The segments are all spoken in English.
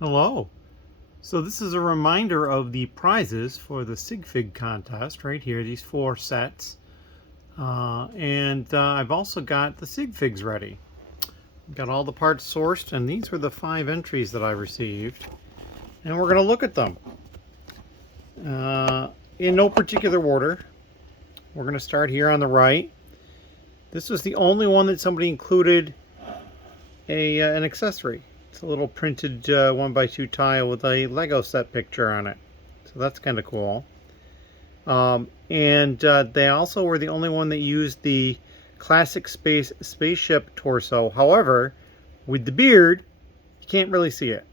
Hello. So this is a reminder of the prizes for the SigFig contest right here, these 4 sets. I've also got the SigFigs ready. Got all the parts sourced, and these were the 5 entries that I received. And we're going to look at them in no particular order. We're going to start here on the right. This was the only one that somebody included an accessory. It's a little printed 1x2 tile with a Lego set picture on it. So that's kind of cool. They also were the only one that used the classic spaceship torso. However, with the beard, you can't really see it.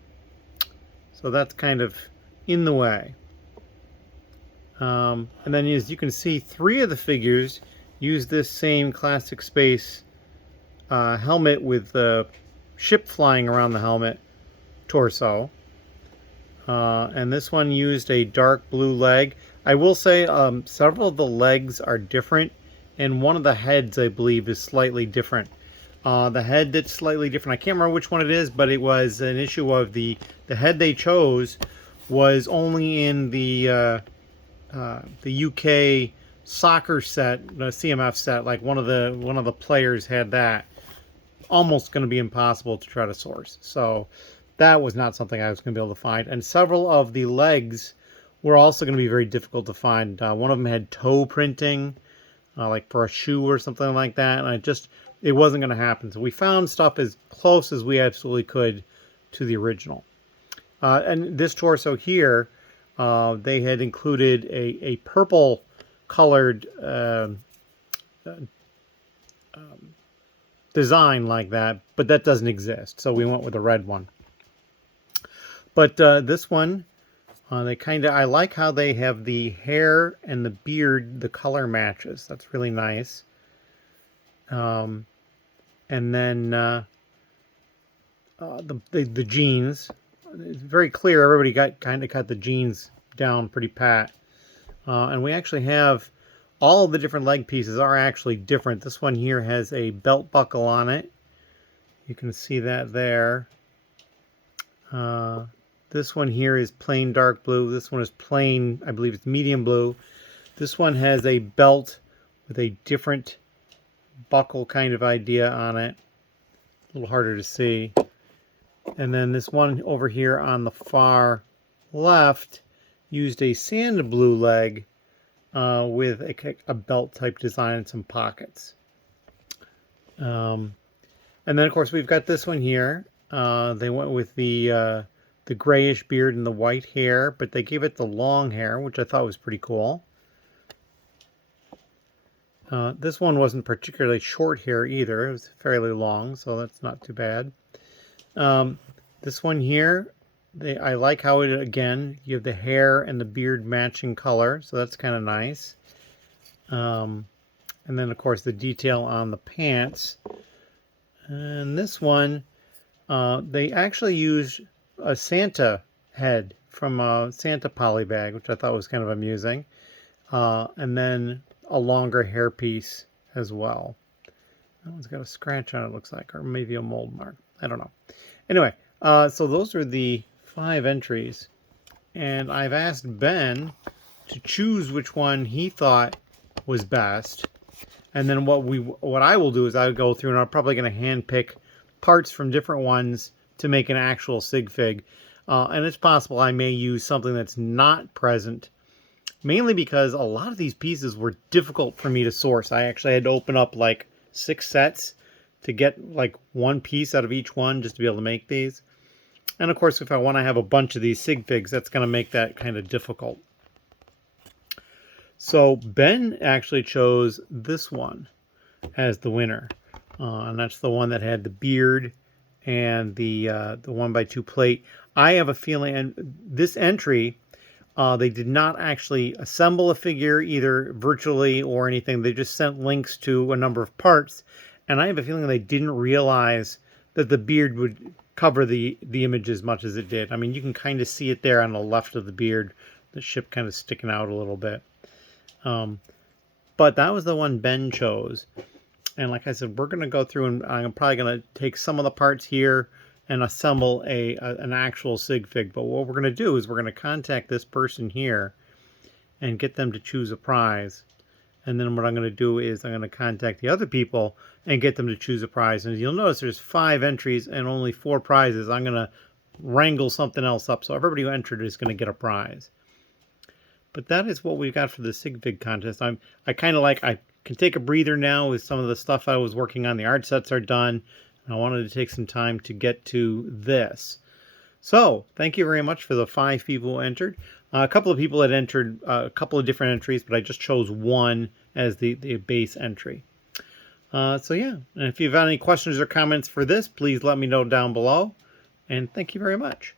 So that's kind of in the way. And then as you can see, 3 of the figures use this same classic space helmet with the ship flying around the helmet torso. And this one used a dark blue leg. I will say several of the legs are different, and one of the heads, I believe, is slightly different. The head that's slightly different, I can't remember which one it is, but it was an issue of the head they chose was only in the UK soccer set, the CMF set. Like one of the players had that. Almost going to be impossible to try to source. So that was not something I was going to be able to find. And several of the legs were also going to be very difficult to find. One of them had toe printing, like for a shoe or something like that. And it wasn't going to happen. So we found stuff as close as we absolutely could to the original. And this torso here, they had included a purple colored design like that, but that doesn't exist. So we went with the red one. But this one, I like how they have the hair and the beard, the color matches. That's really nice. And then the jeans, it's very clear. Everybody kind of cut the jeans down pretty pat. And we actually have all of the different leg pieces are actually different. This one here has a belt buckle on it. You can see that there. This one here is plain dark blue. This one is plain, I believe it's medium blue. This one has a belt with a different buckle kind of idea on it. A little harder to see. And then this one over here on the far left used a sand blue leg with a belt type design and some pockets. And then of course we've got this one here. They went with the grayish beard and the white hair, but they gave it the long hair, which I thought was pretty cool. This one wasn't particularly short hair either. It was fairly long, so that's not too bad. This one here, I like how it, again, you have the hair and the beard matching color, so that's kind of nice. And then, of course, the detail on the pants. And this one, they actually used a Santa head from a Santa poly bag, which I thought was kind of amusing. And then a longer hair piece as well. That one's got a scratch on it, looks like, or maybe a mold mark. I don't know. Anyway, so those are the 5 entries. And I've asked Ben to choose which one he thought was best. And then what I will do is I'll go through and I'm probably going to hand pick parts from different ones to make an actual SigFig. And it's possible I may use something that's not present, mainly because a lot of these pieces were difficult for me to source. I actually had to open up like 6 sets to get like one piece out of each one just to be able to make these. And of course, if I want to have a bunch of these SigFigs, that's going to make that kind of difficult. So Ben actually chose this one as the winner. And that's the one that had the beard and the 1x2 plate. I have a feeling, and this entry, they did not actually assemble a figure either virtually or anything. They just sent links to a number of parts. And I have a feeling they didn't realize that the beard would cover the image as much as it did. I mean, you can kind of see it there on the left of the beard, the ship kind of sticking out a little bit. But that was the one Ben chose. And like I said, we're going to go through and I'm probably going to take some of the parts here and assemble an actual SigFig. But what we're going to do is we're going to contact this person here and get them to choose a prize. And then what I'm going to do is I'm going to contact the other people and get them to choose a prize. And you'll notice there's 5 entries and only 4 prizes. I'm going to wrangle something else up so everybody who entered is going to get a prize. But that is what we got for the SigFig contest. I kind of like, I can take a breather now with some of the stuff I was working on. The art sets are done. And I wanted to take some time to get to this. So thank you very much for the 5 people who entered. A couple of people had entered a couple of different entries, but I just chose one as the base entry. So yeah, and if you have any questions or comments for this, please let me know down below. And thank you very much.